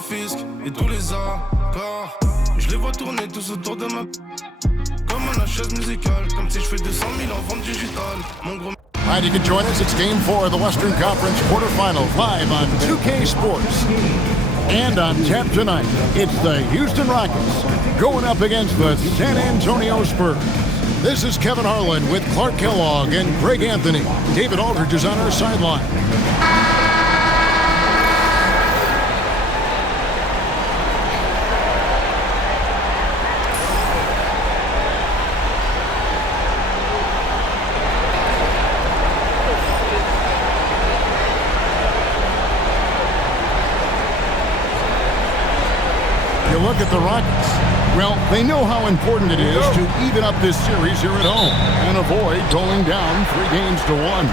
les fiscs et tous les accords. Je les vois tourner tous autour de ma... Comme la chaise musicale, comme si je fais 200 000 en vente digitale. Mon gros... Glad you could join us. It's Game 4 of the Western Conference quarterfinals live on 2K Sports. And on tap tonight, it's the Houston Rockets going up against the San Antonio Spurs. This is Kevin Harlan with Clark Kellogg and Greg Anthony. David Aldridge is on our sideline. You look at the Rockets. Well, they know how important it is to even up this series here at home and avoid going down 3-1.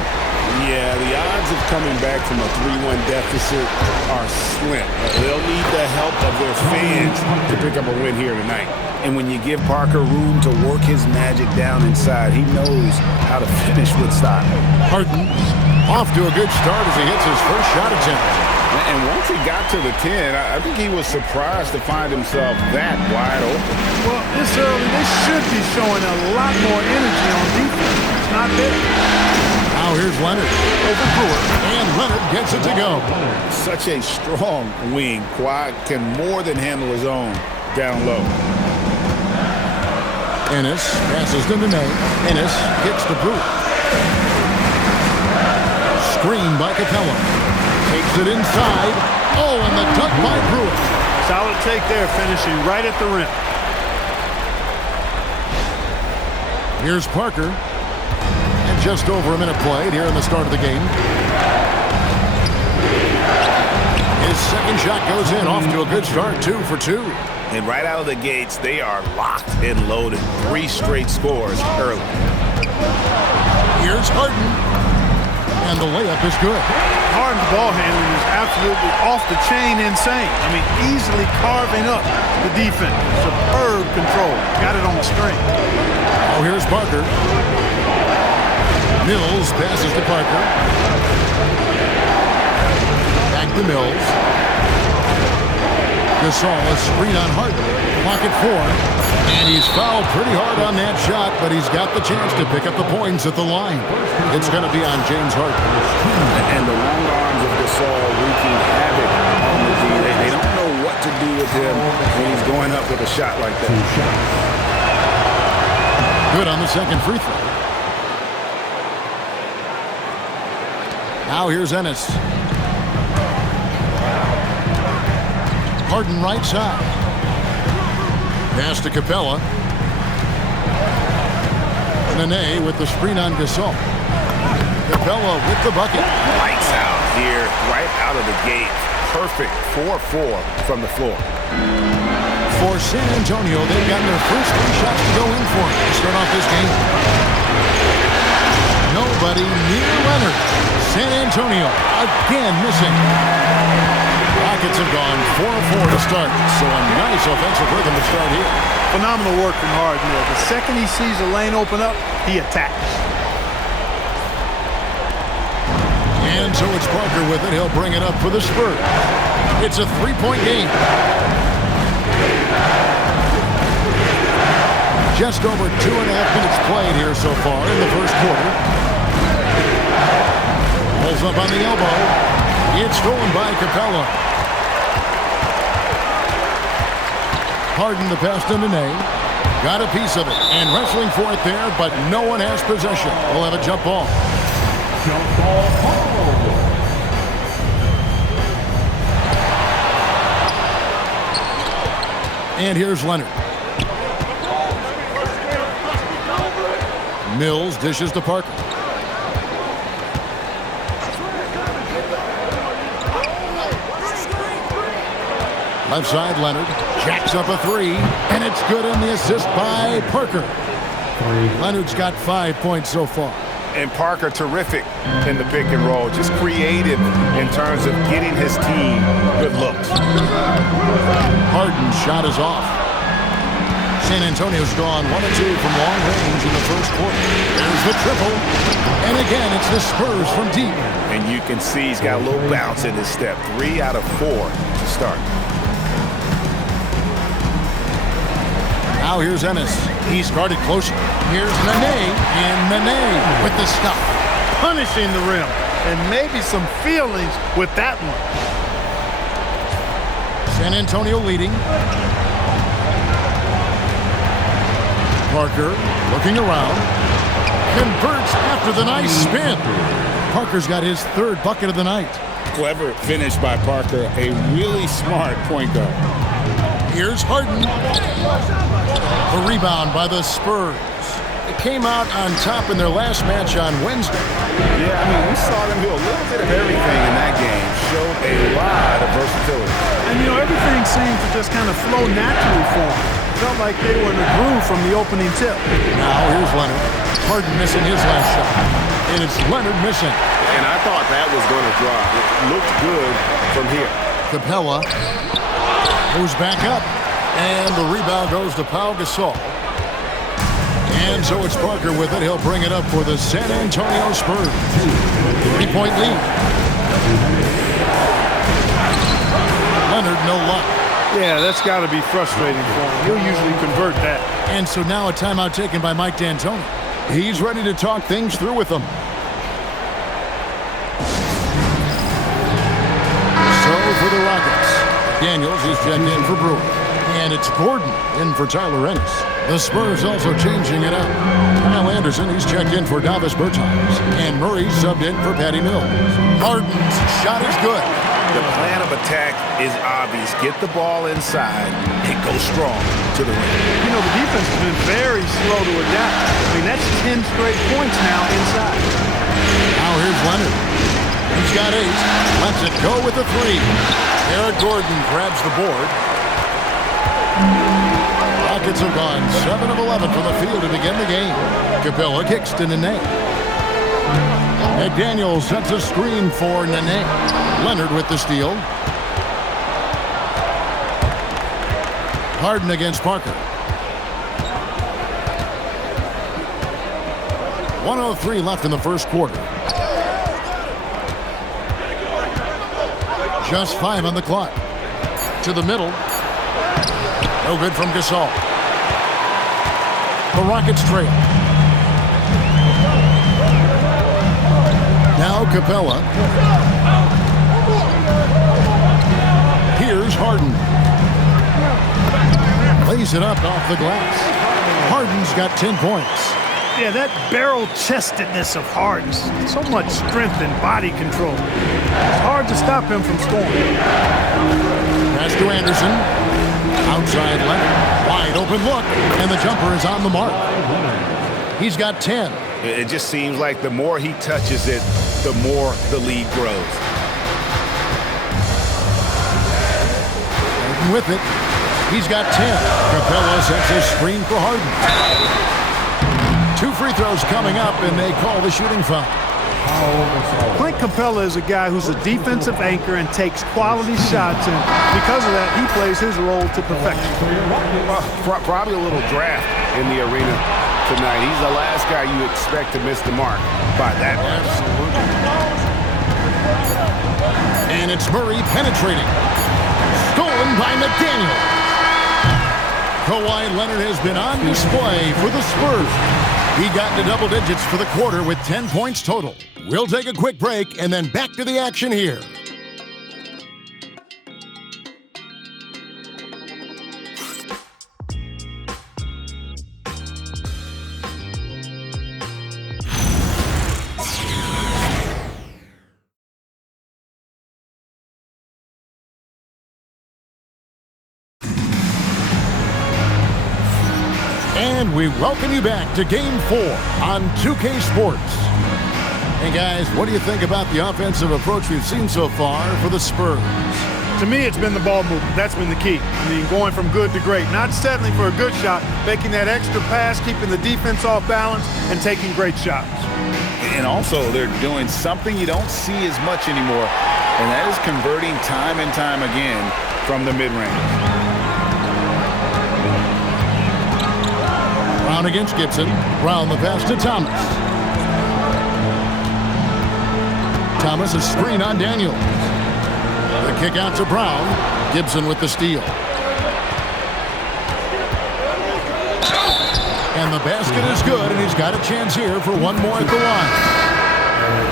Yeah, the odds of coming back from a 3-1 deficit are slim. They'll need the help of their fans to pick up a win here tonight. And when you give Parker room to work his magic down inside, he knows how to finish with style. Harden off to a good start as he hits his first shot attempt. And once he got to the 10, I think he was surprised to find himself that wide open. Well, this early, they should be showing a lot more energy on defense. It's not there. Now here's Leonard over Brewer, and Leonard gets it to go. Such a strong wing. Kawhi can more than handle his own down low. Ennis passes to Nene. Ennis gets to Brewer. Screen by Capella. Takes it inside. Oh, and the dunk by Brewer. Solid take there, finishing right at the rim. Here's Parker. And just over a minute played here in the start of the game. His second shot goes in, off to a good start, 2 for 2. And right out of the gates, they are locked and loaded. 3 straight scores early. Here's Harden. And the layup is good. Harden's ball handling is absolutely off the chain insane. I mean, easily carving up the defense. Superb control. Got it on the string. Oh, here's Parker. Mills passes to Parker. Back to Mills. Gasol, a screen on Harden. Pocket 4. And he's fouled pretty hard on that shot, but he's got the chance to pick up the points at the line. It's going to be on James Harden. And the long arms of Gasol wreaking havoc on the D. They don't know what to do with him when he's going up with a shot like that. Good on the second free throw. Now here's Ennis. Harden right side. Pass to Capella. Nene with the screen on Gasol. Capella with the bucket. Lights out here, right out of the gate. Perfect 4-4 from the floor. For San Antonio, they've gotten their first 3 shots to go in for it to start off this game. Nobody near Leonard. San Antonio again missing. Rockets have gone 4-4 to start, so a nice offensive rhythm to start here. Phenomenal work from Harden there. The second he sees a lane open up, he attacks. And so it's Parker with it. He'll bring it up for the Spurs. It's a 3-point game. Just over 2.5 minutes played here so far in the first quarter. Pulls up on the elbow. It's stolen by Capella. Harden the pass to Nene. Got a piece of it and wrestling for it there, but no one has possession. We'll have a jump ball. Jump ball call. And here's Leonard. Mills dishes to Parker. Left side, Leonard jacks up a 3, and it's good on the assist by Parker. Leonard's got 5 points so far. And Parker terrific in the pick and roll, just creative in terms of getting his team good looks. Harden's shot is off. San Antonio's gone 1 of 2 from long range in the first quarter. There's the triple. And again, it's the Spurs from deep. And you can see he's got a little bounce in his step. 3 out of 4 to start. Now here's Ennis. He's guarded closer. Here's Nene, and Nene with the stop. Punishing the rim, and maybe some feelings with that one. San Antonio leading. Parker looking around. Converts after the nice spin. Parker's got his third bucket of the night. Clever finish by Parker, a really smart point guard. Here's Harden. The rebound by the Spurs. They came out on top in their last match on Wednesday. Yeah, I mean, we saw them do a little bit of everything in that game. Showed a lot of versatility. And, everything seemed to just kind of flow naturally for them. Felt like they were in a groove from the opening tip. Now here's Leonard. Harden missing his last shot. And it's Leonard missing. And I thought that was going to drop. It looked good from here. Capella goes back up. And the rebound goes to Pau Gasol. And so it's Parker with it. He'll bring it up for the San Antonio Spurs. 3-point lead. Leonard, no luck. Yeah, that's got to be frustrating for him. He'll usually convert that. And so now a timeout taken by Mike D'Antoni. He's ready to talk things through with them. So for the Rockets, Daniels is checked in for Brewer. And it's Gordon in for Tyler Ennis. The Spurs also changing it up. Kyle Anderson, he's checked in for Davis Bertans. And Murray subbed in for Patty Mills. Harden's shot is good. The plan of attack is obvious. Get the ball inside and go strong to the rim. The defense has been very slow to adapt. I mean, that's 10 straight points now inside. Now here's Leonard. He's got 8. Lets it go with the 3. Eric Gordon grabs the board. Rockets have gone 7 of 11 from the field to begin the game. Capella kicks to Nene. McDaniel sets a screen for Nene. Leonard with the steal. Harden against Parker. 1:03 left in the first quarter. Just 5 on the clock. To the middle. No good from Gasol. The Rockets trail. Now Capella. Here's Harden. Lays it up off the glass. Harden's got 10 points. Yeah, that barrel-chestedness of Harden. So much strength and body control. It's hard to stop him from scoring. Pass to Anderson. Outside left. Wide open look. And the jumper is on the mark. He's got 10. It just seems like the more he touches it, the more the lead grows. Harden with it. He's got 10. Capella sets a screen for Harden. 2 free throws coming up, and they call the shooting foul. Clint Capella is a guy who's a defensive anchor and takes quality shots, and because of that, he plays his role to perfection. Probably a little draft in the arena tonight. He's the last guy you expect to miss the mark by that much. And it's Murray penetrating. Stolen by McDaniel. Kawhi Leonard has been on display for the Spurs. He got into double digits for the quarter with 10 points total. We'll take a quick break and then back to the action here. And we welcome you back to Game 4 on 2K Sports. Hey guys, what do you think about the offensive approach we've seen so far for the Spurs? To me, it's been the ball movement. That's been the key. I mean, going from good to great. Not settling for a good shot, making that extra pass, keeping the defense off balance, and taking great shots. And also, they're doing something you don't see as much anymore, and that is converting time and time again from the mid-range. Brown against Gibson. Brown the pass to Thomas. Thomas a screen on Daniels. The kick out to Brown. Gibson with the steal. And the basket is good, and he's got a chance here for one more at the line.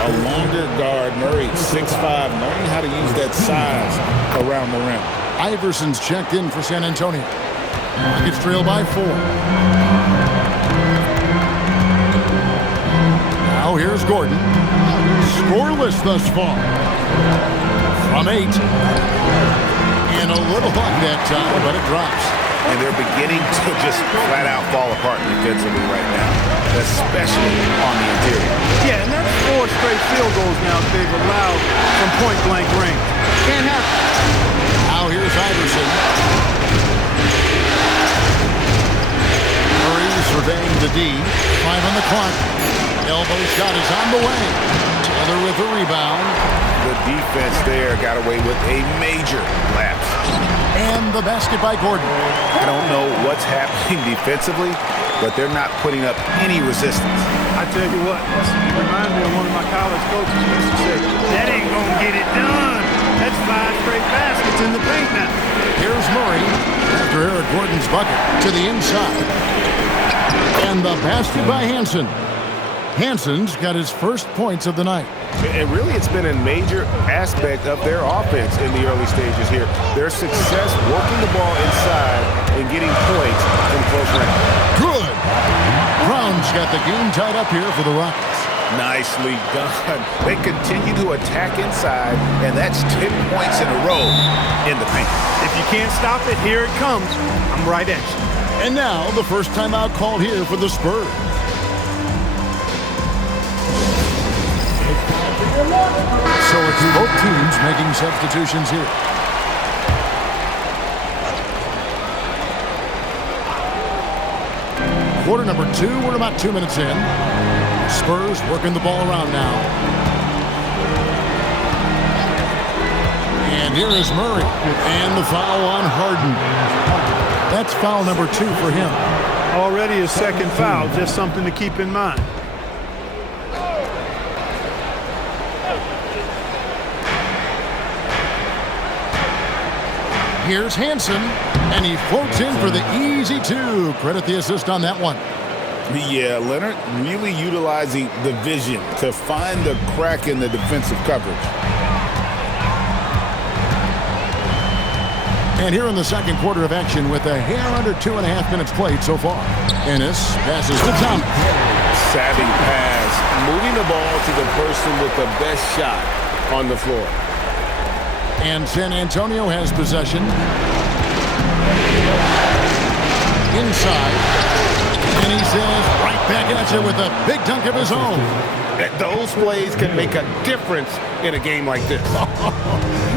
A longer guard, Murray, 6'5", learning how to use that size around the rim. Iverson's checked in for San Antonio. Rockets trail by 4. Now here's Gordon. Scoreless thus far. From 8. And a little luck that time, but it drops. And they're beginning to just flat out fall apart defensively right now, especially on the interior. Yeah, and that's 4 straight field goals now they've allowed from point-blank range. Can't happen. Now here's Iverson. Murray surveying the D. 5 on the clock. Elbow shot is on the way. Taylor with the rebound. The defense there got away with a major lapse. And the basket by Gordon. I don't know what's happening defensively, but they're not putting up any resistance. I tell you what, it reminds me of one of my college coaches who used to say, that ain't gonna get it done. That's 5 straight baskets in the paint now. Here's Murray after Eric Gordon's bucket to the inside. And the basket by Hansen. Hansen's got his first points of the night. And really, it's been a major aspect of their offense in the early stages here. Their success working the ball inside and getting points from close range. Good. Brown's got the game tied up here for the Rockets. Nicely done. They continue to attack inside, and that's 10 points in a row in the paint. If you can't stop it, here it comes. I'm right at you. And now the first timeout called here for the Spurs. So it's both teams making substitutions here. Quarter number 2, we're about 2 minutes in. Spurs working the ball around now. And here is Murray. And the foul on Harden. That's foul number 2 for him. Already a second foul, just something to keep in mind. Here's Hansen, and he floats in for the easy 2. Credit the assist on that one. Yeah, Leonard really utilizing the vision to find the crack in the defensive coverage. And here in the second quarter of action with a hair under 2.5 minutes played so far. Ennis passes to Thomas. Savvy pass, moving the ball to the person with the best shot on the floor. And San Antonio has possession. Inside. And he says right back at you with a big dunk of his own. Those plays can make a difference in a game like this.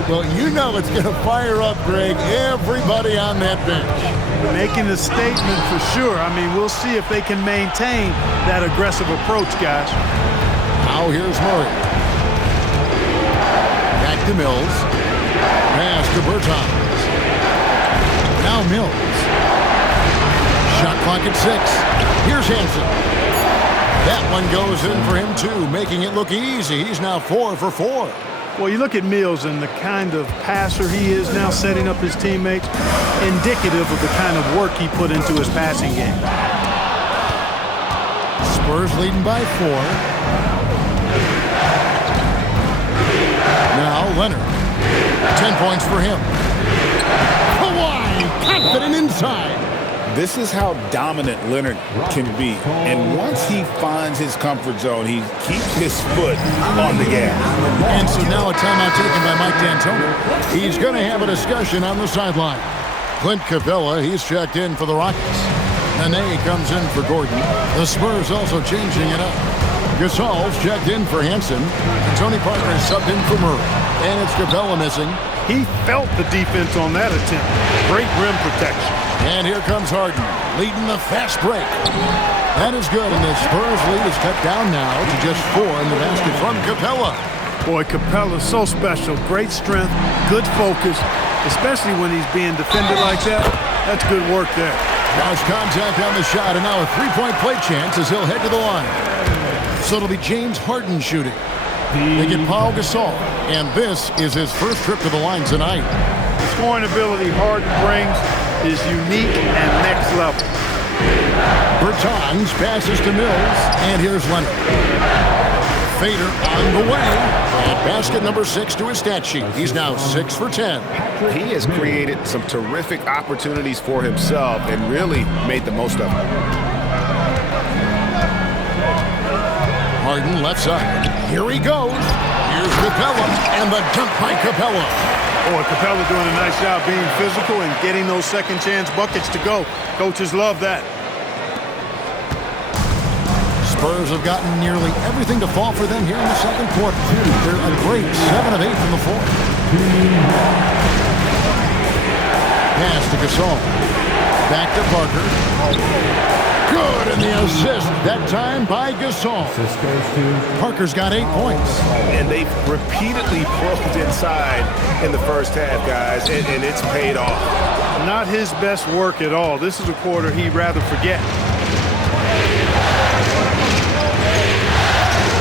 Well, you know it's going to fire up, Greg, everybody on that bench. Making a statement for sure. I mean, we'll see if they can maintain that aggressive approach, guys. Now here's Murray. Back to Mills. Pass to Bertans. Now Mills. Shot clock at 6. Here's Hansen. That one goes in for him, too, making it look easy. He's now 4 for 4. Well, you look at Mills and the kind of passer he is now setting up his teammates, indicative of the kind of work he put into his passing game. Spurs leading by 4. Now Leonard. 10 points for him. Kawhi, confident inside. This is how dominant Leonard can be. And once he finds his comfort zone, he keeps his foot on the gas. And so now a timeout taken by Mike D'Antoni. He's going to have a discussion on the sideline. Clint Capella, he's checked in for the Rockets. Nene comes in for Gordon. The Spurs also changing it up. Gasol's checked in for Hansen. Tony Parker is subbed in for Murray. And it's Capella missing. He felt the defense on that attempt. Great rim protection. And here comes Harden, leading the fast break. That is good, and the Spurs lead is cut down now to just 4 in the basket from Capella. Boy, Capella's so special. Great strength, good focus, especially when he's being defended like that. That's good work there. Cross contact on the shot, and now a 3-point play chance as he'll head to the line. So it'll be James Harden shooting. They get Paul Gasol, and this is his first trip to the line tonight. The scoring ability Harden brings is unique and next level. Bertans passes to Mills, and here's Leonard. Fader on the way, and basket number 6 to his stat sheet. He's now 6 for 10. He has created some terrific opportunities for himself and really made the most of them. Harden left side. Here he goes. Here's Capella, and the dunk by Capella. Boy, Capella doing a nice job being physical and getting those second chance buckets to go. Coaches love that. Spurs have gotten nearly everything to fall for them here in the second quarter. They're a great 7 of 8 from the fourth. Pass to Gasol. Back to Parker. Good, and the assist, that time by Gasol. Parker's got 8 points. And they've repeatedly probed inside in the first half, guys, and it's paid off. Not his best work at all. This is a quarter he'd rather forget.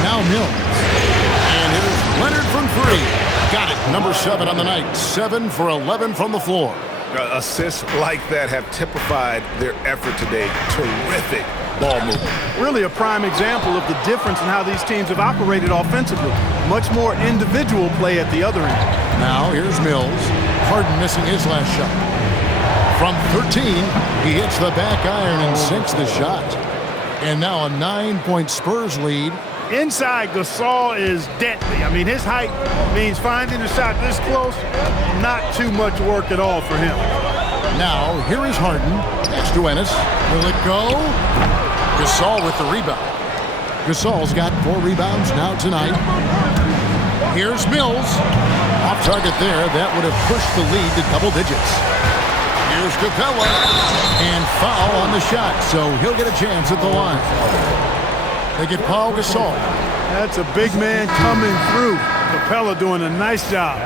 Now Mills. And here's Leonard from 3. Got it, number 7 on the night. 7 for 11 from the floor. Assists like that have typified their effort today. Terrific ball movement. Really a prime example of the difference in how these teams have operated offensively. Much more individual play at the other end. Now here's Mills. Harden missing his last shot. From 13, he hits the back iron and sinks the shot. And now a 9-point Spurs lead. Inside, Gasol is deadly. I mean, his height means finding a shot this close, not too much work at all for him. Now, here is Harden. Pass to Ennis. Will it go? Gasol with the rebound. Gasol's got 4 rebounds now tonight. Here's Mills. Off target there. That would have pushed the lead to double digits. Here's Capella. And foul on the shot, so he'll get a chance at the line. They get Paul Gasol. That's a big man coming through. Capella doing a nice job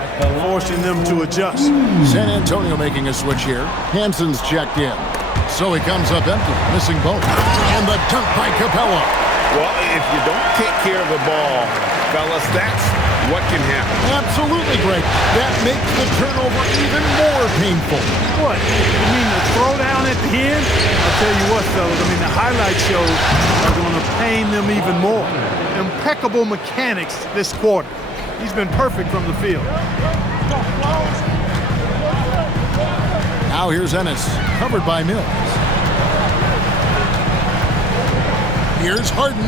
forcing them to adjust. San Antonio making a switch here. Hanson's checked in. So he comes up empty, missing both. And the dunk by Capella. Well, if you don't take care of the ball, fellas, that's what can happen. Absolutely great. That makes the turnover even more painful. What? You mean the throwdown at the end? I'll tell you what, fellas. I mean, the highlight shows are going to pain them even more. Impeccable mechanics this quarter. He's been perfect from the field. Now here's Ennis, covered by Mills. Here's Harden.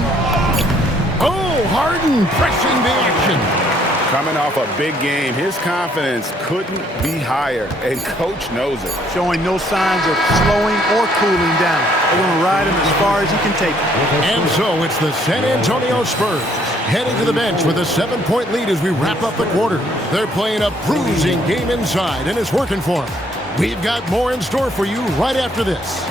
Oh, Harden pressing the action. Coming off a big game, his confidence couldn't be higher, and Coach knows it. Showing no signs of slowing or cooling down. They're going to ride him as far as he can take it. And so it's the San Antonio Spurs heading to the bench with a 7-point lead as we wrap up the quarter. They're playing a bruising game inside, and it's working for them. We've got more in store for you right after this.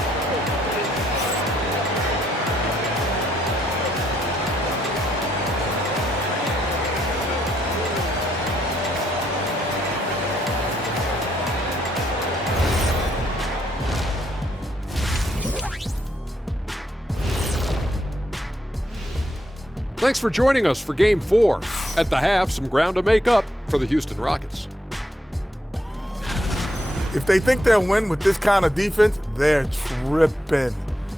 Thanks for joining us for Game 4. At the half, some ground to make up for the Houston Rockets. If they think they'll win with this kind of defense, they're tripping.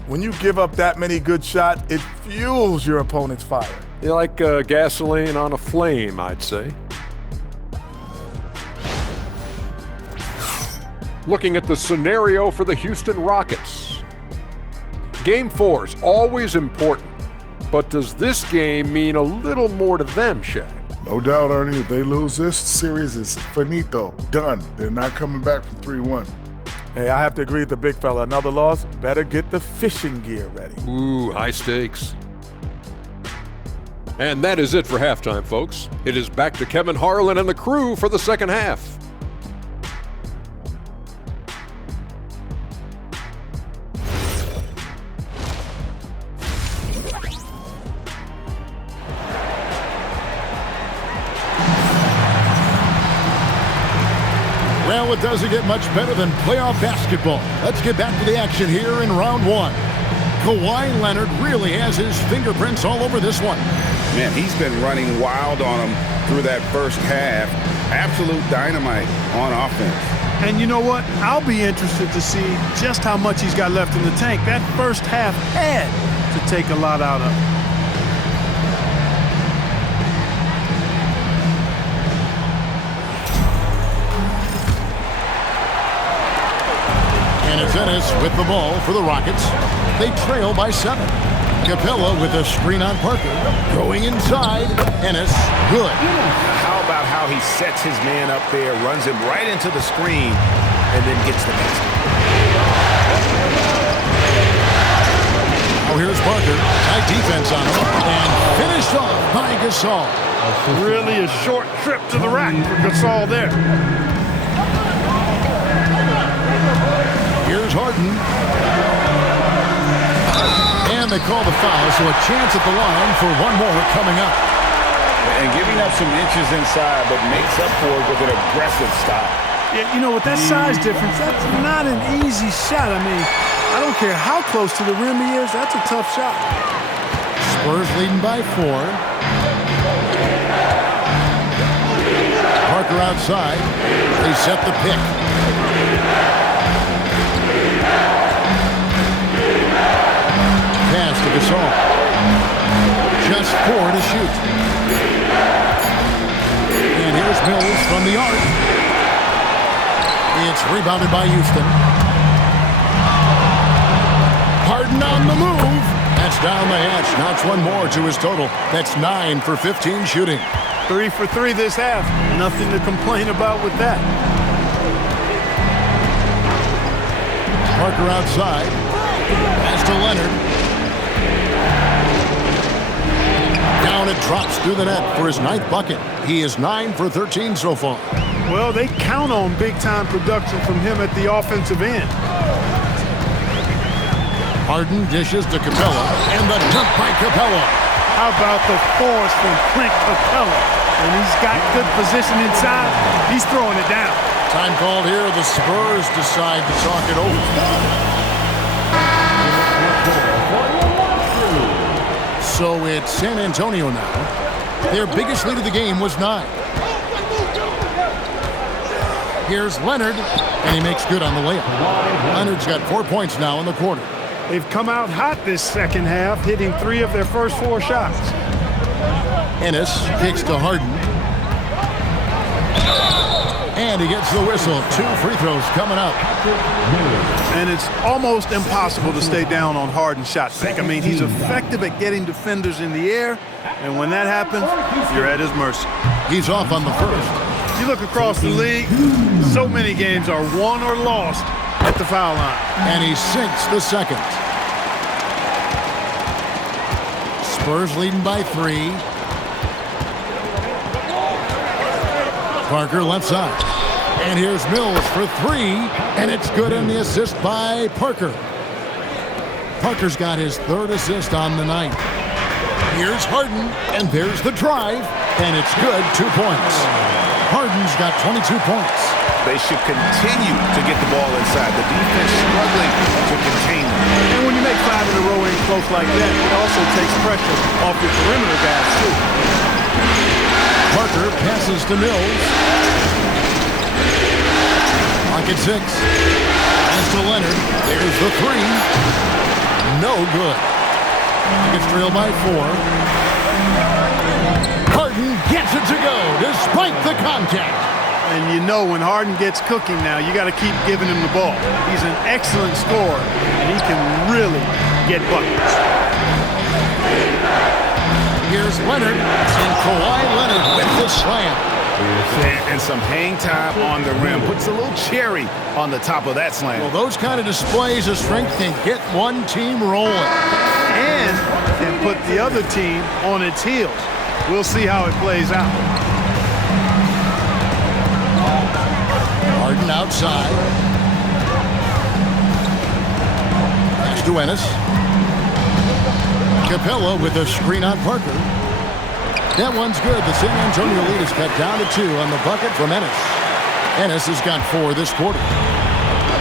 When you give up that many good shots, it fuels your opponent's fire. You like gasoline on a flame, I'd say. Looking at the scenario for the Houston Rockets. Game 4 is always important, but does this game mean a little more to them, Shaq? No doubt, Ernie. If they lose this series, it's finito. Done. They're not coming back from 3-1. Hey, I have to agree with the big fella. Another loss, better get the fishing gear ready. Ooh, high stakes. And that is it for halftime, folks. It is back to Kevin Harlan and the crew for the second half. Well, it doesn't get much better than playoff basketball. Let's get back to the action here in round 1. Kawhi Leonard really has his fingerprints all over this one. Man, he's been running wild on him through that first half. Absolute dynamite on offense. And you know what? I'll be interested to see just how much he's got left in the tank. That first half had to take a lot out of him. And it's Ennis with the ball for the Rockets. They trail by 7. Capella with a screen on Parker. Going inside. Ennis, good. How about how he sets his man up there, runs him right into the screen, and then gets the basket. Oh, here's Parker. Tight defense on him. And finished off by Gasol. Really a short trip to the rack for Gasol there. Here's Harden. And they call the foul, so a chance at the line for one more coming up. And giving up some inches inside, but makes up for it with an aggressive stop. Yeah, you know, with that size difference, that's not an easy shot. I mean, I don't care how close to the rim he is, that's a tough shot. Spurs leading by 4. Parker outside. They set the pick. Pass to Gasol. Just 4 to shoot. And here's Mills from the arc. It's rebounded by Houston. Harden on the move. That's down the hatch. Knocks one more to his total. That's 9 for 15 shooting. 3 for 3 this half. Nothing to complain about with that. Parker outside. Pass to Leonard. Down it drops through the net for his 9th bucket. He is 9 for 13 so far. Well, they count on big-time production from him at the offensive end. Harden dishes to Capella, and the dunk by Capella. How about the force from Clint Capella? When he's got good position inside, he's throwing it down. Time called here. The Spurs decide to talk it over. So it's San Antonio now. Their biggest lead of the game was 9. Here's Leonard, and he makes good on the layup. Leonard's got 4 points now in the quarter. They've come out hot this second half, hitting 3 of their first 4 shots. Ennis kicks to Harden. And he gets the whistle. 2 free throws coming up. And it's almost impossible to stay down on Harden's shot fake. I mean, he's effective at getting defenders in the air, and when that happens, you're at his mercy. He's off on the first. You look across the league, so many games are won or lost at the foul line. And he sinks the second. Spurs leading by 3. Parker left side. And here's Mills for 3. And it's good in the assist by Parker. Parker's got his 3rd assist on the night. Here's Harden. And there's the drive. And it's good. 2 points. Harden's got 22 points. They should continue to get the ball inside. The defense struggling to contain them. And when you make 5 in a row in close like that, it also takes pressure off your perimeter guys, too. Parker passes to Mills. Pocket 6. Pass to Leonard. There's the 3. No good. Gets trailed by 4. Harden gets it to go despite the contact. And you know when Harden gets cooking now, you got to keep giving him the ball. He's an excellent scorer, and he can really get buckets. Here's Leonard, and Kawhi Leonard with the slam. And some hang time on the rim. Puts a little cherry on the top of that slam. Well, those kind of displays of strength can get one team rolling. And can put the other team on its heels. We'll see how it plays out. Harden outside. Pass to Ennis. Capella with a screen on Parker. That one's good. The San Antonio lead is cut down to 2 on the bucket from Ennis. Ennis has got 4 this quarter.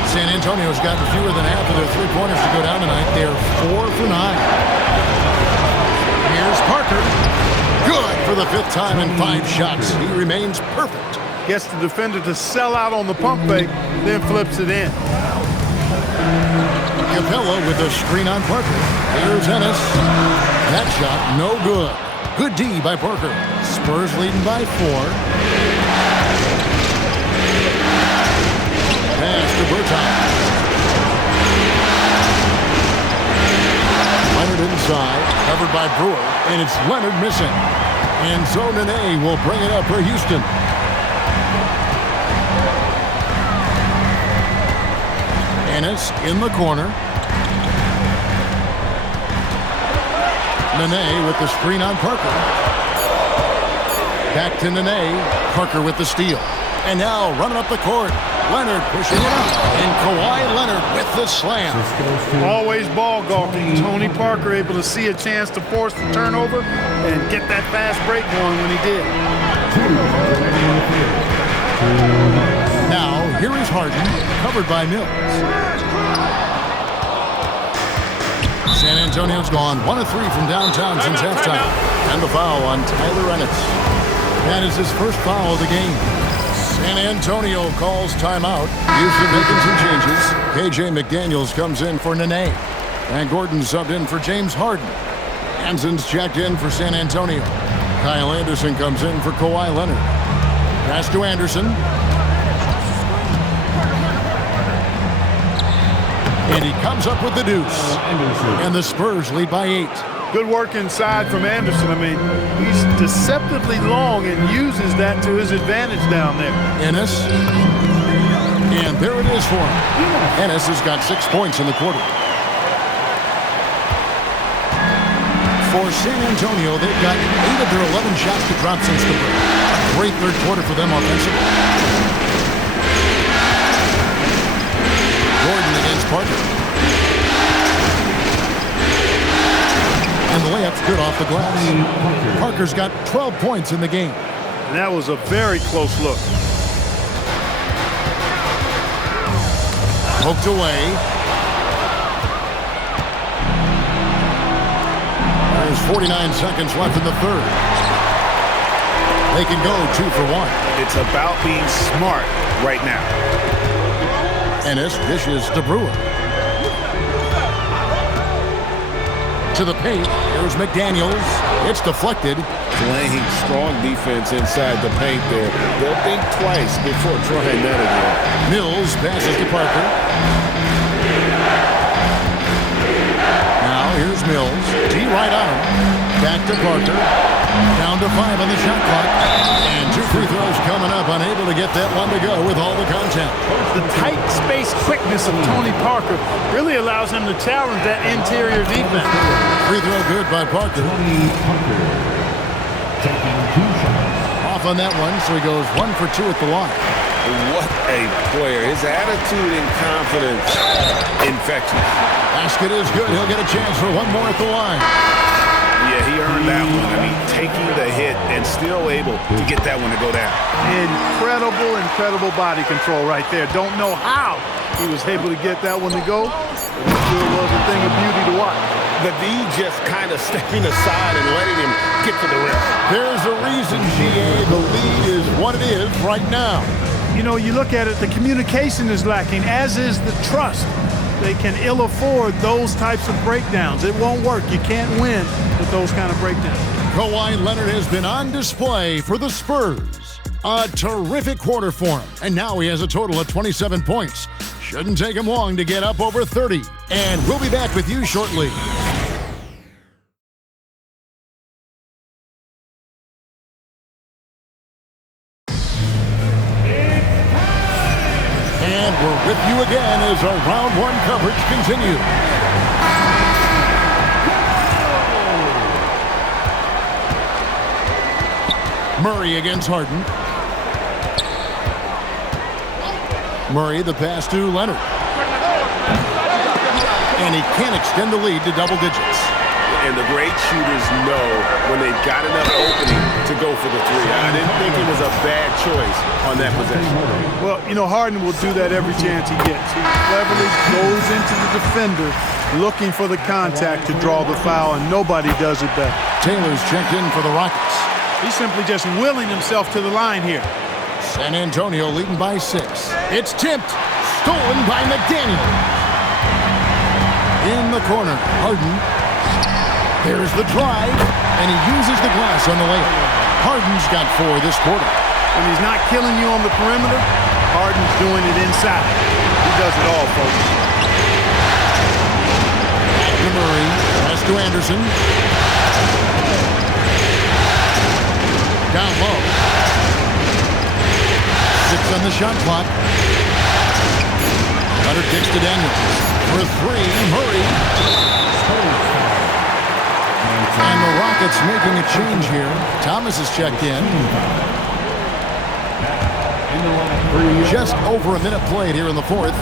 San Antonio's gotten fewer than half of their 3-pointers to go down tonight. They're 4 for 9. Here's Parker. Good for the 5th time in 5 shots. He remains perfect gets the defender to sell out on the pump fake, then flips it in. Capella with a screen on Parker. Here's Ennis. That shot, no good. Good D by Parker. Spurs leading by 4. Pass to Berton. Leonard inside, covered by Brewer, and it's Leonard missing. And so Nene will bring it up for Houston. Ennis in the corner. Nene with the screen on Parker. Back to Nene. Parker with the steal. And now running up the court. Leonard pushing it up. And Kawhi Leonard with the slam. Always ball gawking. Tony Parker able to see a chance to force the turnover and get that fast break going when he did. Now, here is Harden, covered by Mills. San Antonio's gone 1 of 3 from downtown since halftime. And the foul on Tyler Ennis. That is his first foul of the game. San Antonio calls timeout. Houston making some changes. KJ McDaniels comes in for Nene. And Gordon subbed in for James Harden. Hanson's checked in for San Antonio. Kyle Anderson comes in for Kawhi Leonard. Pass to Anderson. And he comes up with the deuce. And the Spurs lead by 8. Good work inside from Anderson. I mean, he's deceptively long and uses that to his advantage down there. Ennis. And there it is for him. Ennis has got 6 points in the quarter. For San Antonio, they've got 8 of their 11 shots to drop since the break. A great third quarter for them offensively. Gordon against Parker. And the layup's good off the glass. Parker's got 12 points in the game. And that was a very close look. Poked away. There's 49 seconds left in the third. They can go 2 for 1. It's about being smart right now. Ennis dishes to Brewer. To the paint. Here's McDaniels. It's deflected. Playing strong defense inside the paint there. They'll think twice before trying that again. Mills passes to Parker. Now here's Mills. D right on him. Back to Parker. Down to 5 on the shot clock. And 2 free throws coming up. Unable to get that one to go with all the content. The tight space quickness of Tony Parker really allows him to challenge that interior defense. Free throw good by Parker. Off on that one, so he goes 1 for 2 at the line. What a player. His attitude and confidence infectious. Basket is good. He'll get a chance for 1 more at the line. Yeah, he earned that one. I mean, taking the hit and still able to get that one to go down. Incredible body control right there. Don't know how he was able to get that one to go. But it sure was a thing of beauty to watch. The D just kind of stepping aside and letting him get to the rim. There's a reason, GA, the lead is what it is right now. You know, you look at it, the communication is lacking, as is the trust. They can ill afford those types of breakdowns. It won't work. You can't win with those kind of breakdowns. Kawhi Leonard has been on display for the Spurs. A terrific quarter for him. And now he has a total of 27 points. Shouldn't take him long to get up over 30. And we'll be back with you shortly. And we're with you again as our round 1 coverage continues. Murray against Harden. Murray, the pass to Leonard. And he can't extend the lead to double digits. And the great shooters know when they've got enough opening to go for the 3. I didn't think it was a bad choice on that possession. Well, you know, Harden will do that every chance he gets. He cleverly goes into the defender looking for the contact to draw the foul, and nobody does it better. Taylor's checked in for the Rockets. He's simply just willing himself to the line here. San Antonio leading by 6. It's tipped. Stolen by McDaniel. In the corner, Harden. There's the drive, and he uses the glass on the layup. Harden's got 4 this quarter. When he's not killing you on the perimeter, Harden's doing it inside. He does it all, folks. Back to Murray. Pass to Anderson. Down low. 6 on the shot clock. Cutter kicks to Daniels. For 3, Murray. And the Rockets making a change here. Thomas is checked in. Just over a minute played here in the 4th.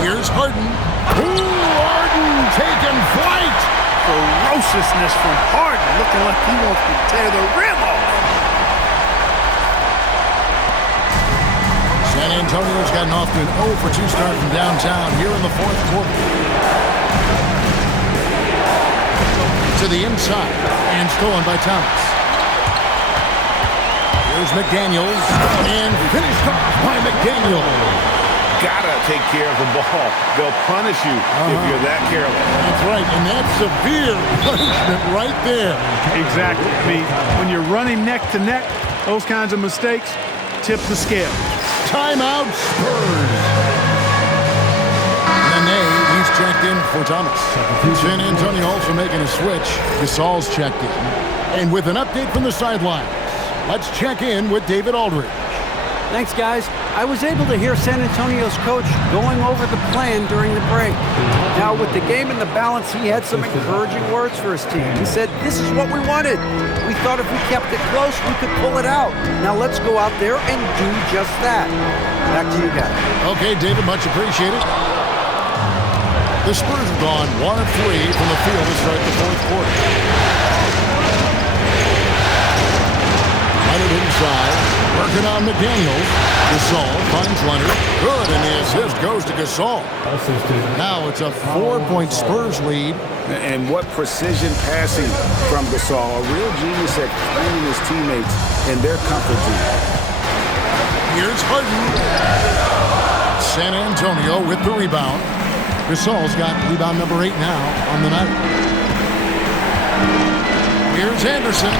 Here's Harden. Ooh, Harden taking flight. Ferociousness from Harden, looking like he wants to tear the rim off. San Antonio's gotten off to an 0 for 2 start from downtown here in the 4th quarter. To the inside, and stolen by Thomas. Here's McDaniels, and finished off by McDaniel. Gotta take care of the ball. They'll punish you if you're that careless. That's right, and that's severe punishment right there. Exactly. I mean, when you're running neck to neck, those kinds of mistakes tip the scale. Timeout, Spurs. Nene, he's checked in for Thomas. San Antonio also making a switch. Gasol's checked in. And with an update from the sidelines, let's check in with David Aldridge. Thanks, guys. I was able to hear San Antonio's coach going over the plan during the break. Now, with the game in the balance, he had some encouraging words for his team. He said, this is what we wanted. We thought if we kept it close, we could pull it out. Now, let's go out there and do just that. Back to you guys. Okay, David, much appreciated. The Spurs have gone 1 of 3 from the field to start the 4th quarter. Leonard inside, working on McDaniels. Gasol finds Leonard. Good, and the assist goes to Gasol. Now it's a 4-point Spurs lead. And what precision passing from Gasol. A real genius at finding his teammates in their comfort zone. Here's Harden. San Antonio with the rebound. Gasol's got rebound number 8 now on the night. Here's Anderson.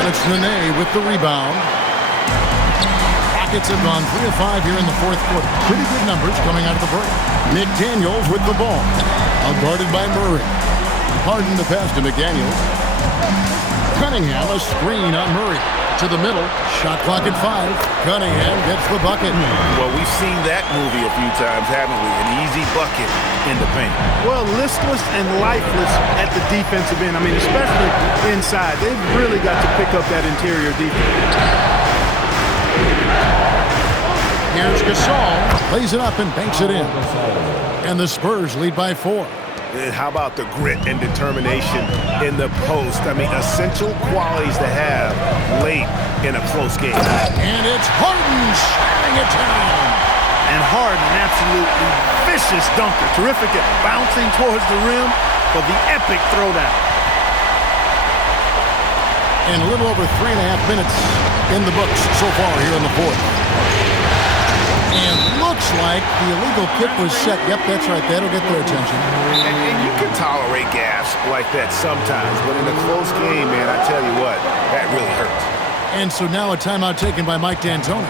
And it's Nene with the rebound. Rockets have gone 3 of 5 here in the 4th quarter. Pretty good numbers coming out of the break. McDaniels with the ball. Guarded by Murray. Harden the pass to McDaniels. Cunningham a screen on Murray. To the middle. Shot clock at 5. Cunningham gets the bucket. Well, we've seen that movie a few times, haven't we? An easy bucket in the paint. Well, listless and lifeless at the defensive end. I mean, especially inside. They've really got to pick up that interior defense. Here's Gasol. Plays it up and banks it in. And the Spurs lead by 4. How about the grit and determination in the post? I mean, essential qualities to have late in a close game. And it's Harden shutting it down. And Harden, absolutely vicious dunker. Terrific at bouncing towards the rim for the epic throwdown. And a little over 3.5 minutes in the books so far here in the 4th. And looks like the illegal kick was set. Yep, that's right. That'll get their attention. And you can tolerate gaffes like that sometimes, but in a close game, man, I tell you what, that really hurts. And so now a timeout taken by Mike D'Antoni.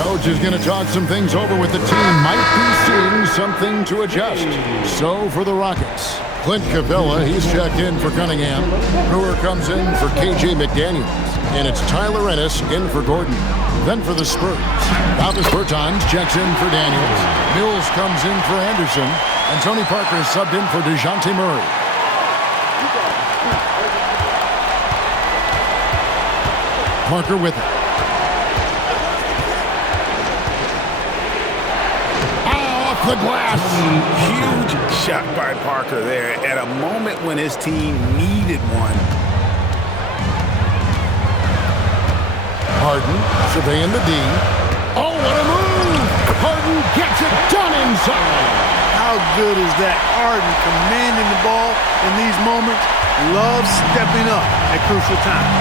Coach is going to talk some things over with the team. Might be seeing something to adjust. So for the Rockets, Clint Capella, he's checked in for Cunningham. Brewer comes in for KJ McDaniels. And it's Tyler Ennis in for Gordon. Then for the Spurs, Davis Bertans checks in for Daniels. Mills comes in for Anderson. And Tony Parker is subbed in for DeJounte Murray. Parker with it. Off the glass. Huge shot by Parker there at a moment when his team needed one. Harden surveying the D. Oh, what a move! Harden gets it done inside. How good is that? Harden commanding the ball in these moments. Loves stepping up at crucial times.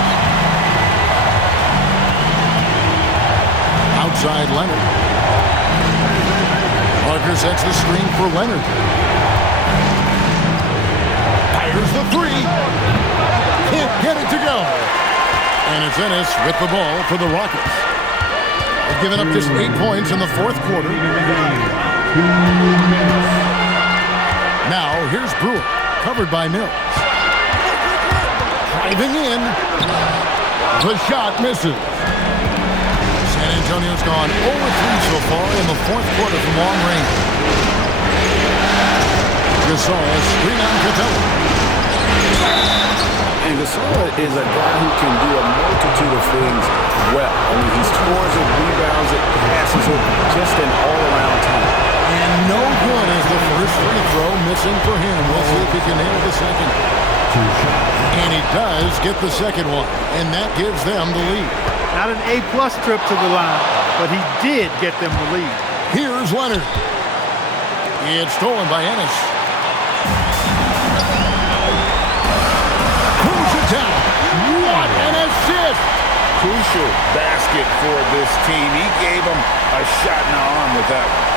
Outside Leonard. Parker sets the screen for Leonard. Fires the three. Can't get it to go. And it's Ennis with the ball for the Rockets. They've given up just 8 points in the fourth quarter. Now here's Brewer, covered by Mills. Driving in. The shot misses. San Antonio's gone 0-3 so far in the fourth quarter from long range. Gasol screen on Capella. And Gasol is a guy who can do a multitude of things well. I mean, he scores it, rebounds it, passes it, just an all-around team. And no good as the first free throw missing for him. We'll see if he can nail the second. And he does get the second one, and that gives them the lead. Not an A-plus trip to the line, but he did get them the lead. Here's Leonard. It's stolen by Ennis. Pulls it down. What an assist! Crucial basket for this team. He gave them a shot in the arm with that one.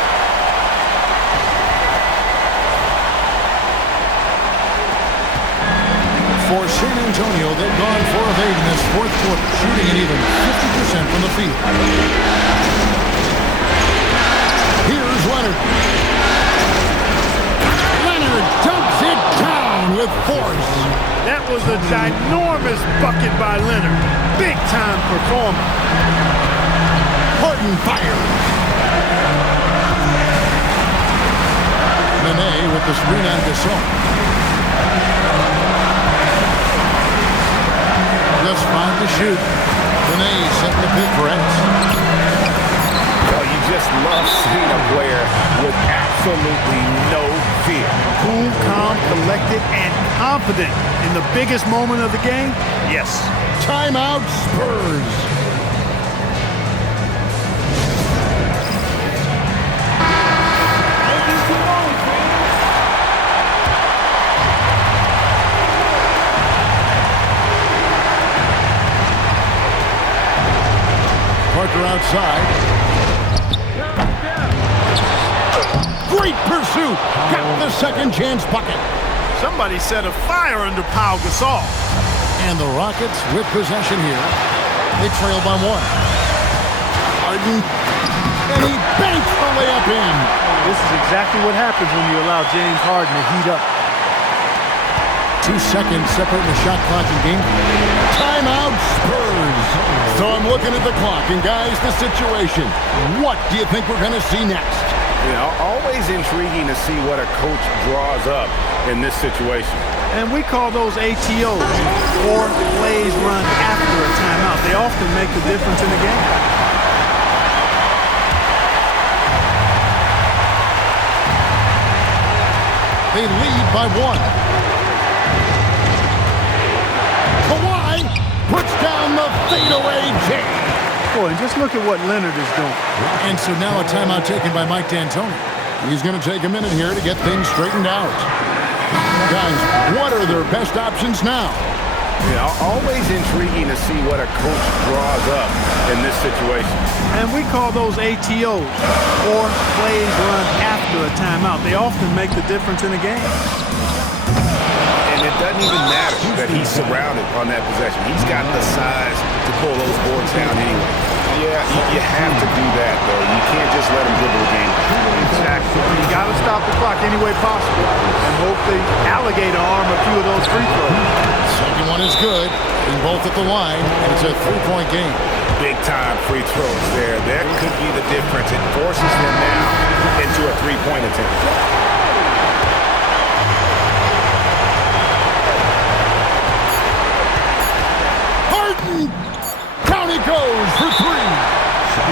For San Antonio, they've gone 4 of 8 in this fourth quarter, shooting at even 50% from the field. Here's Leonard. Leonard dunks it down with force. That was a ginormous bucket by Leonard. Big-time performance. Harden fires. Nene with the screen on Gasol. Just 5 to shoot. Nene setting the pick for Ennis. Well, you just love seeing a player with absolutely no fear. Cool, calm, collected, and confident in the biggest moment of the game? Yes. Timeout Spurs. Parker outside. Great pursuit. Got the second chance bucket. Somebody set a fire under Pau Gasol. And the Rockets with possession here. They trail by 1. Harden. And he banks the layup in. This is exactly what happens when you allow James Harden to heat up. 2 seconds separating the shot clock and game. Timeout Spurs. So I'm looking at the clock, and guys, the situation. What do you think we're going to see next? You know, always intriguing to see what a coach draws up in this situation. And we call those ATOs, or plays run after a timeout. They often make the difference in the game. They lead by 1. Puts down the fadeaway jam. Boy, and just look at what Leonard is doing. And so now a timeout taken by Mike D'Antoni. He's going to take a minute here to get things straightened out. Guys, what are their best options now? Yeah, always intriguing to see what a coach draws up in this situation. And we call those ATOs, or plays run after a timeout. They often make the difference in a game. And it doesn't even matter that he's surrounded on that possession. He's got the size to pull those boards down anyway. Yeah, you have to do that, though. You can't just let him dribble the game. Exactly. You got to stop the clock any way possible and hope the alligator arm a few of those free throws. Second one is good. Being both at the line, and it's a 3-point game. Big-time free throws there. That could be the difference. It forces them now into a 3-point attempt. Down he goes for 3.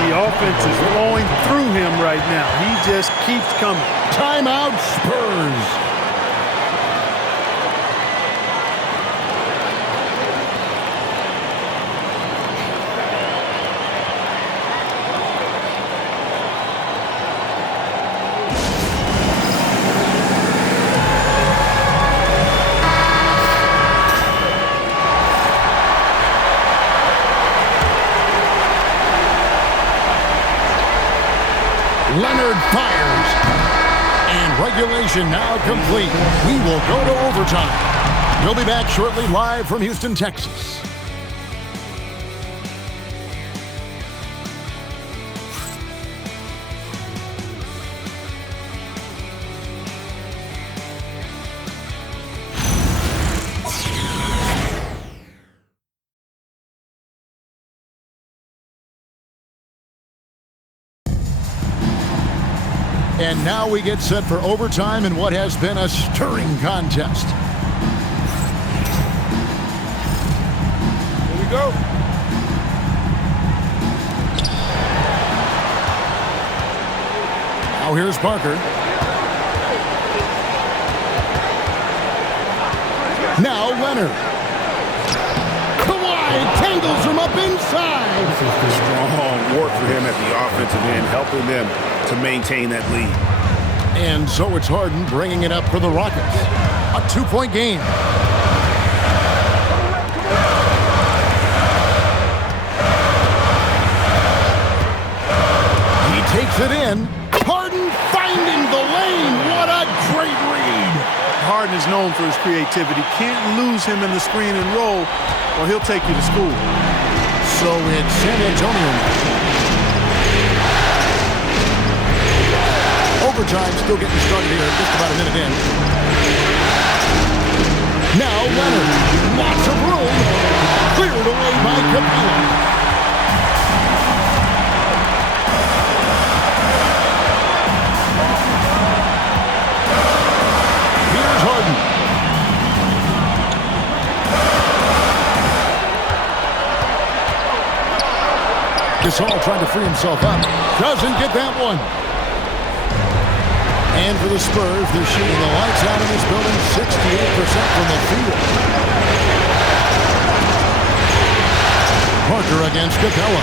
The offense is flowing through him right now. He just keeps coming. Timeout Spurs. Leonard fires. And regulation now complete. We will go to overtime. We'll be back shortly live from Houston, Texas. And now we get set for overtime in what has been a stirring contest. Here we go. Now here's Parker. Now Leonard. Kawhi tangles him up inside. Strong work for him at the offensive end, helping them to maintain that lead. And so it's Harden bringing it up for the Rockets. A 2-point game. He takes it in. Harden finding the lane. What a great read. Harden is known for his creativity. Can't lose him in the screen and roll, or he'll take you to school. So it's San Antonio now. Overtime still getting started here, just about a minute in. Now Leonard, lots of room, cleared away by Capella. Here's Harden. Gasol trying to free himself up. Doesn't get that one. And for the Spurs, they're shooting the lights out in this building, 68% from the field. Parker against Capella.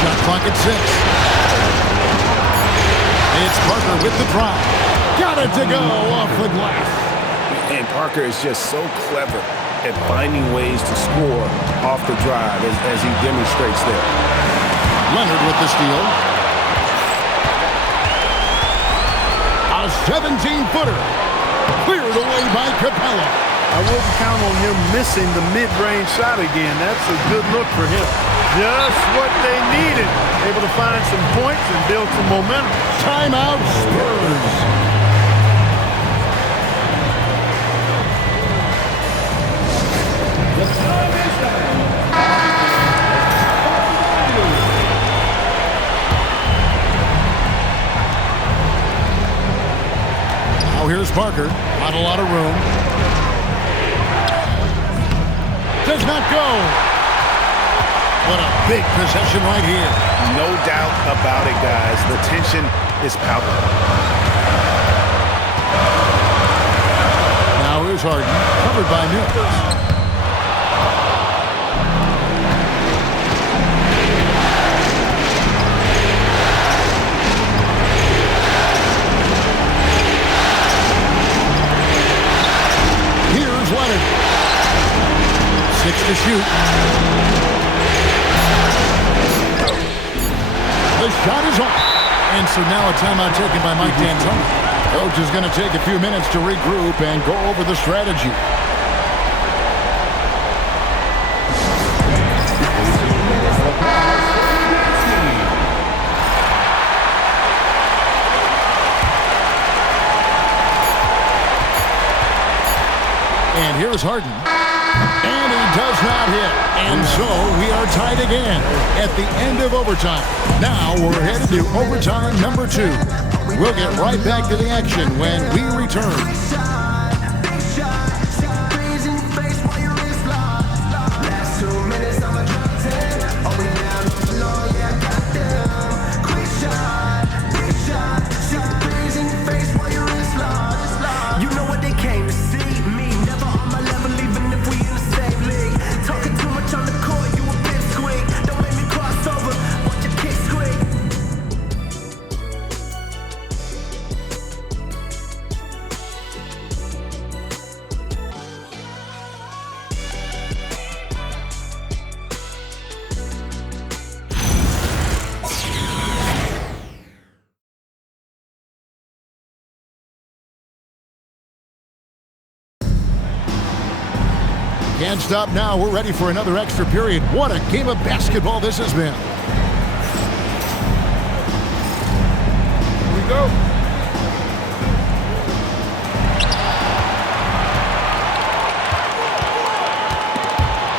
Shot clock at 6. It's Parker with the drive. Got it to go off the glass. And Parker is just so clever at finding ways to score off the drive as he demonstrates there. Leonard with the steal. A 17-footer. Cleared away by Capella. I wouldn't count on him missing the mid-range shot again. That's a good look for him. Just what they needed. Able to find some points and build some momentum. Timeout Spurs. Here's Parker. Not a lot of room. Does not go. What a big possession right here. No doubt about it, guys. The tension is palpable. Now here's Harden. Covered by Mills. Leonard. 6 to shoot. The shot is off. And so now a timeout taken by Mike D'Antoni. Coach is going to take a few minutes to regroup and go over the strategy. And here's Harden. And he does not hit. And so we are tied again at the end of overtime. Now we're headed to overtime number 2. We'll get right back to the action when we return. Can't stop now. We're ready for another extra period. What a game of basketball this has been. Here we go.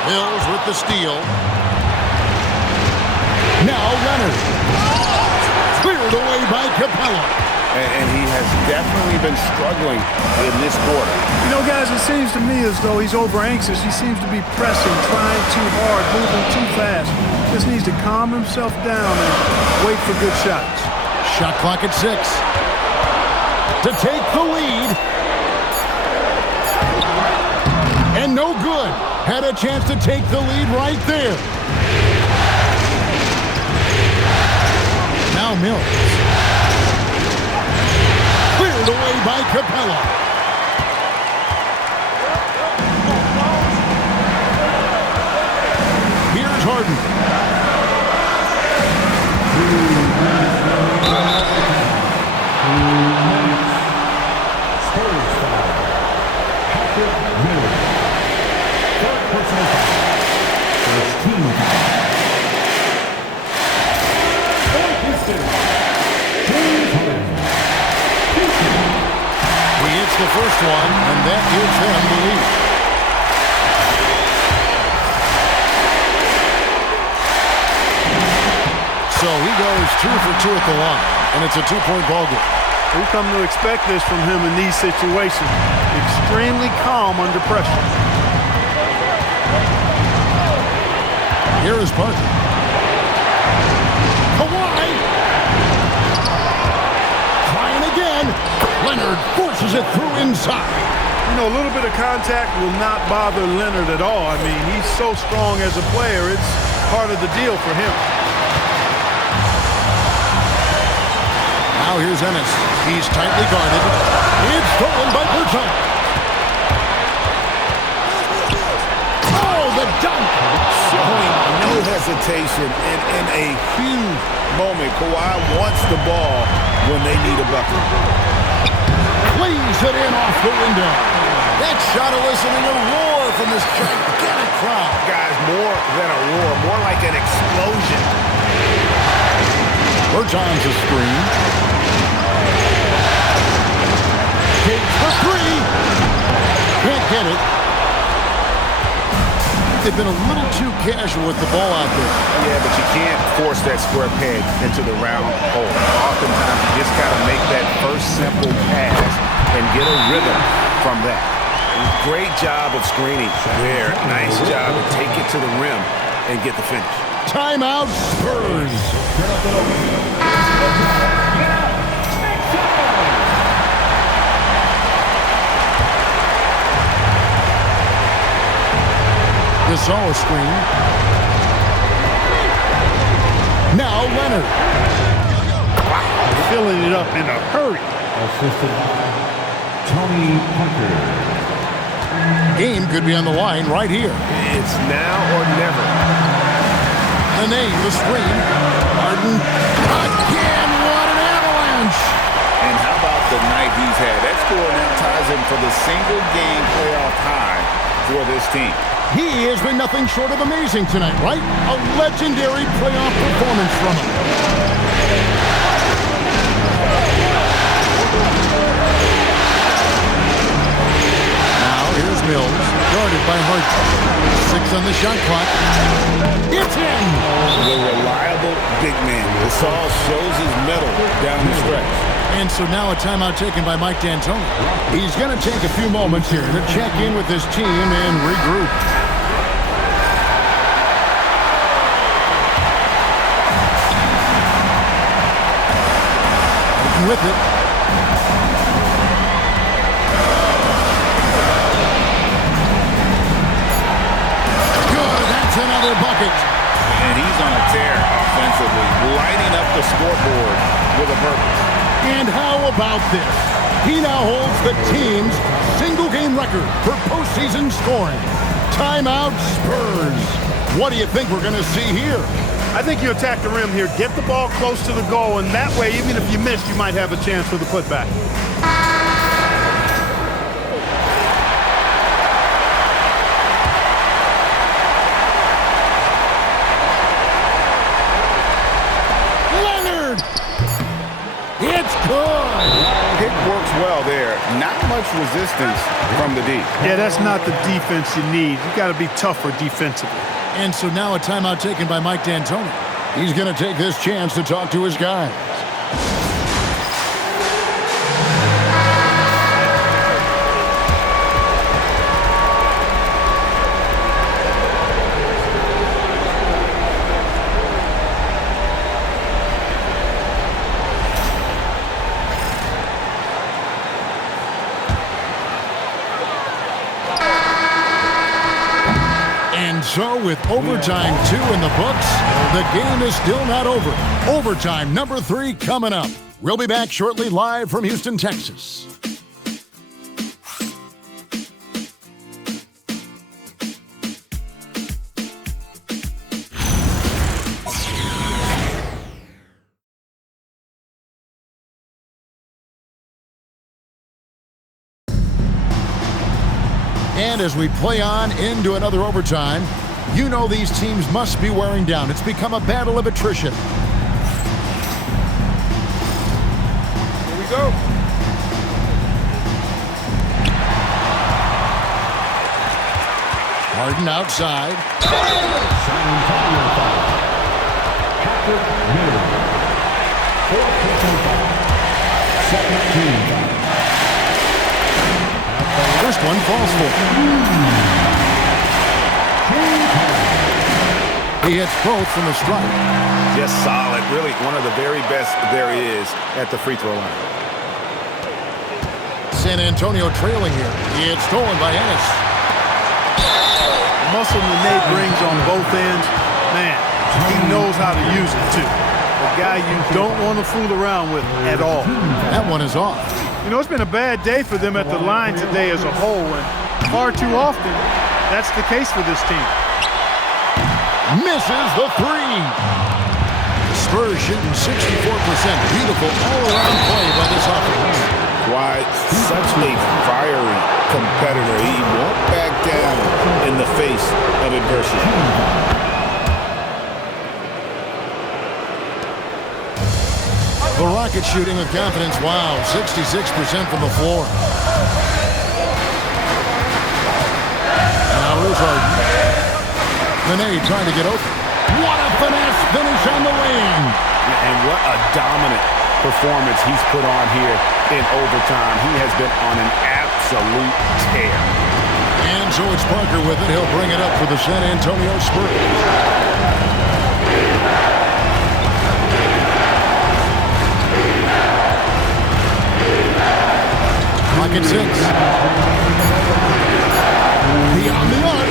Hills with the steal. Now Leonard. Cleared away by Capella. And he has definitely been struggling in this quarter. You know, guys, it seems to me as though he's over-anxious. He seems to be pressing, trying too hard, moving too fast. Just needs to calm himself down and wait for good shots. Shot clock at 6. To take the lead. And no good. Had a chance to take the lead right there. Now Mills. Cleared away by Capella. Here's Harden. He hits the first one, and that gives them the lead. So he goes 2 for 2 at the line, and it's a 2-point ball game. We've come to expect this from him in these situations. Extremely calm under pressure. Here is Parker. Kawhi! Trying again. Leonard forces it through inside. You know, a little bit of contact will not bother Leonard at all. I mean, he's so strong as a player. It's part of the deal for him. Now here's Ennis. He's tightly guarded. It's stolen by Berton. Oh, the dunk! Showing no hesitation and in a huge moment. Kawhi wants the ball when they need a bucket. Plays it in off the window. That shot eliciting a roar from this gigantic crowd. Guys, more than a roar, more like an explosion. Berton's a screen. Takes for 3. Can't get it. They've been a little too casual with the ball out there. Yeah, but you can't force that square peg into the round hole. Oftentimes, you just got to make that first simple pass and get a rhythm from that. Great job of screening there. Nice job to take it to the rim and get the finish. Timeout, Spurs. Gasol screen. Now Leonard. Filling it up in a hurry. Assistant Tony Parker. Game could be on the line right here. It's now or never. The name, the screen. Harden. Again, what an avalanche. And how about the night he's had? That score now ties him for the single-game playoff high for this team. He has been nothing short of amazing tonight, right? A legendary playoff performance from him. Now here's Mills, guarded by Harden. 6 on the shot clock. It's in! The reliable big man. This all shows his mettle down the stretch. And so now a timeout taken by Mike D'Antoni. He's going to take a few moments here to check in with his team and regroup. With it. Good, that's another bucket. And he's on a tear offensively, lighting up the scoreboard with a purpose. And how about this? He now holds the team's single-game record for postseason scoring. Timeout, Spurs. What do you think we're going to see here? I think you attack the rim here, get the ball close to the goal, and that way, even if you miss, you might have a chance for the putback. works well there. Not much resistance from the D. Yeah, that's not the defense you need. You got to be tougher defensively. And so now a timeout taken by Mike D'Antoni. He's going to take this chance to talk to his guys. And so with overtime 2 in the books, the game is still not over. Overtime number 3 coming up. We'll be back shortly live from Houston, Texas. And as we play on into another overtime, you know these teams must be wearing down. It's become a battle of attrition. Here we go. Harden outside. San Antonio foul. Patrick Miller. 4th personal foul. Second team foul. First one falls for. He hits both from the strike. Just solid. Really one of the very best there is at the free throw line. San Antonio trailing here. It's stolen by Ennis. The muscle that Nate brings on both ends, man, he knows how to use it too. A guy you don't want to fool around with at all. That one is off. You know, it's been a bad day for them at the line today as a whole, and far too often, that's the case for this team. Misses the 3. Spurs shooting 64%. Beautiful all-around play by this offense. Why, such a fiery competitor. He won't back down in the face of adversity. The Rockets shooting with confidence. Wow, 66% from the floor. Now here's Harden. Nene trying to get open. What a finesse finish on the wing. And what a dominant performance he's put on here in overtime. He has been on an absolute tear. And so it's Parker with it. He'll bring it up for the San Antonio Spurs. Pocket 6. Beyond the arc.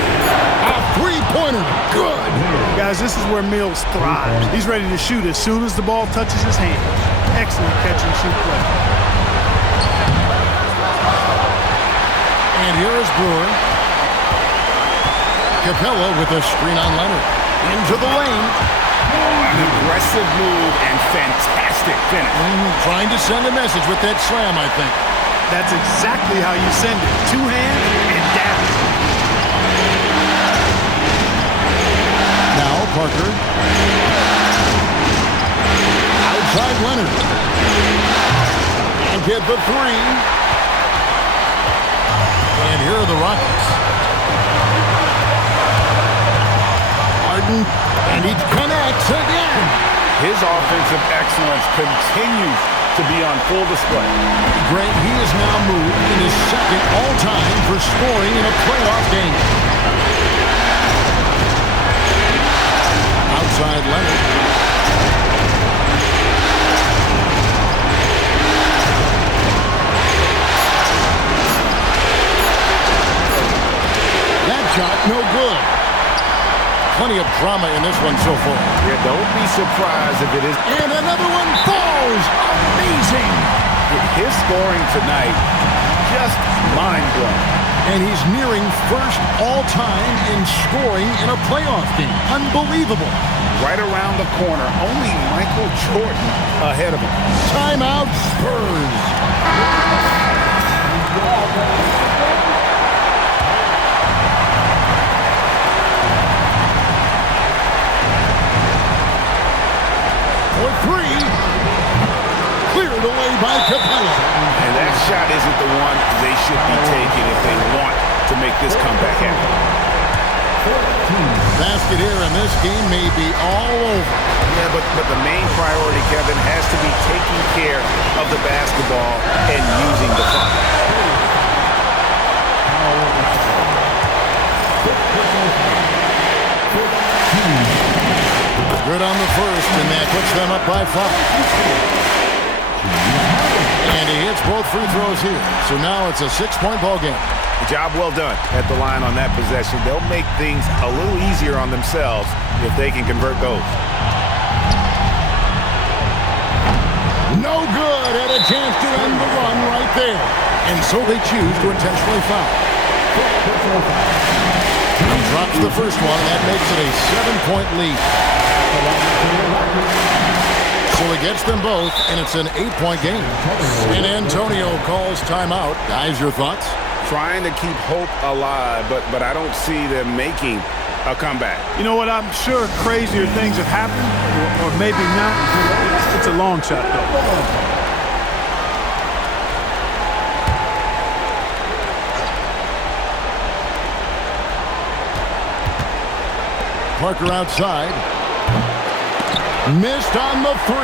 A three-pointer. Good. Guys, this is where Mills thrives. He's ready to shoot as soon as the ball touches his hand. Excellent catch and shoot play. And here is Brewer. Capella with a screen on Leonard. Into the lane. An aggressive move and fantastic finish. Trying to send a message with that slam, I think. That's exactly how you send it. Two hands and dash. Now Parker. Outside Leonard. And get the 3. And here are the Rockets. Harden. And he connects again. His offensive excellence continues to be on full display. Grant, he is now moved in his second all-time for scoring in a playoff game. Outside Leonard. That shot, no good. Plenty of drama in this one so far. Yeah, don't be surprised if it is. And another one falls. Amazing. His scoring tonight, just mind-blowing. And he's nearing first all-time in scoring in a playoff game. Unbelievable. Right around the corner, only Michael Jordan ahead of him. Timeout Spurs. For 3. Cleared away by Capella. And that shot isn't the one they should be taking if they want to make this comeback happen. Basket here, and this game may be all over. Yeah, but the main priority, Kevin, has to be taking care of the basketball and using the fun. Good on the first, and that puts them up by 5. And he hits both free throws here. So now it's a 6-point ball game. Job well done at the line on that possession. They'll make things a little easier on themselves if they can convert those. No good, and a chance to end the run right there. And so they choose to intentionally foul. He drops the first one, and that makes it a 7-point lead. So he gets them both, and it's an 8-point game. And Antonio calls timeout. Guys, your thoughts? Trying to keep hope alive, but I don't see them making a comeback. You know what? I'm sure crazier things have happened, or maybe not. It's a long shot, though. Parker outside. Missed on the 3.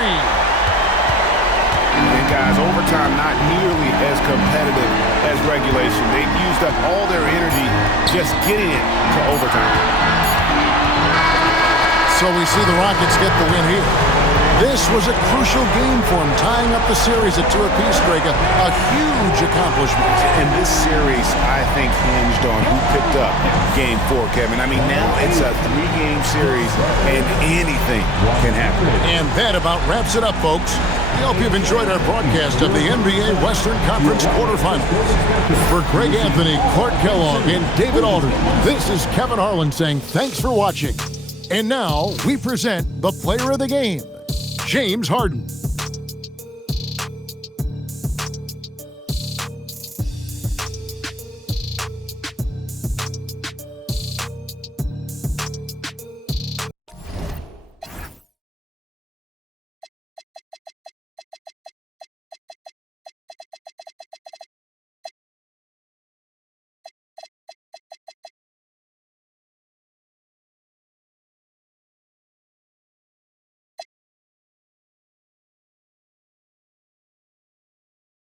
And guys, overtime not nearly as competitive as regulation. They've used up all their energy just getting it to overtime. So we see the Rockets get the win here. This was a crucial game for them, tying up the series at 2 apiece, Greg. A huge accomplishment. And this series, I think, hinged on who picked up Game 4, Kevin. I mean, now it's a 3-game series, and anything can happen. And that about wraps it up, folks. We hope you've enjoyed our broadcast of the NBA Western Conference quarterfinals. For Greg Anthony, Clark Kellogg, and David Alden, this is Kevin Harlan saying thanks for watching. And now we present the player of the game, James Harden.